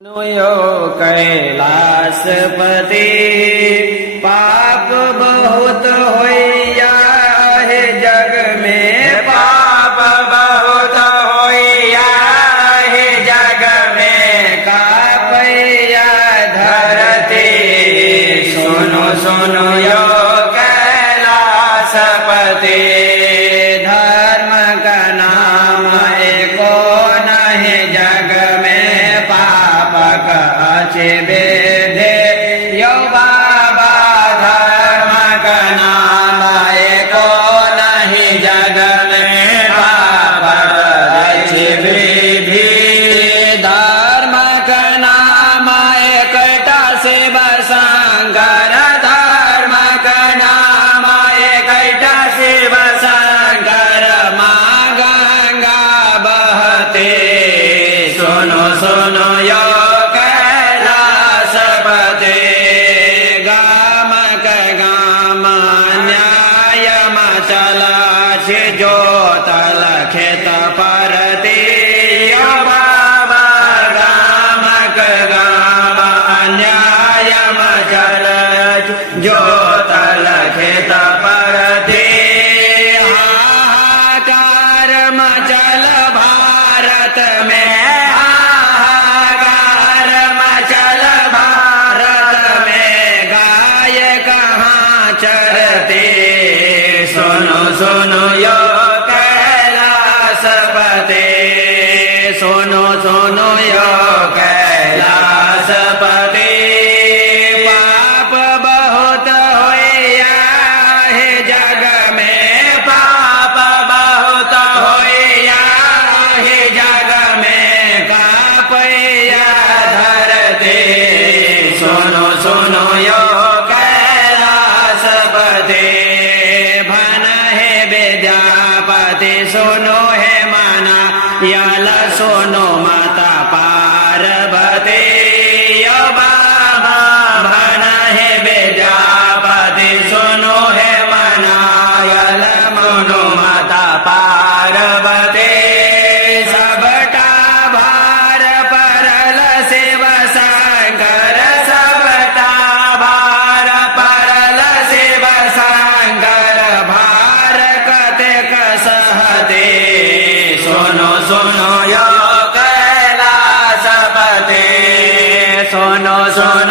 यो कैलासपति पाप बहुत होइया है जग में, पाप बहुत होइया है जग में, कापैया धरती सुनो सुनो यो कैलासपति। धर्म का नाम एको नहीं जग में, पाप कचे बेदे यो बाबा। धर्म का नाम एको नहीं जग में, पाप कचे बेदे। धर्म का नाम एकटा शिव शंकर, धर्म का नाम एकटा शिव शंकर। माँ गंगा बहते सुनो सुनो यो कैलासपति। गाम के गाम न्याय चला छे जोतल खेत परती यो बाबा। गाम के गाम न्याय चला जोतल खेत परती। हाहाकार मचल भारत में, हाहाकार मचल भारत में, गाय कहाँ चरती सुनो सुनो यो कैलासपति। सुनो सुनो यो कैलासपति। पाप बहुत होइया है जग में, पाप बहुत होइया है जग में, कापैया धरती सुनो सुनो यो कैलासपति। भन है विद्यापति सुनो है मना, यल सुनो माता पार्वती यो बाबा। भन है विद्यापति सुनो है मना, यल सुनो माता पार्वती। सबटा भार परल शिव शंकर, सबटा भार परल शिव शंकर। भार कतेक सहते सुनो सुनो यो कैलासपति। सुनो सुनो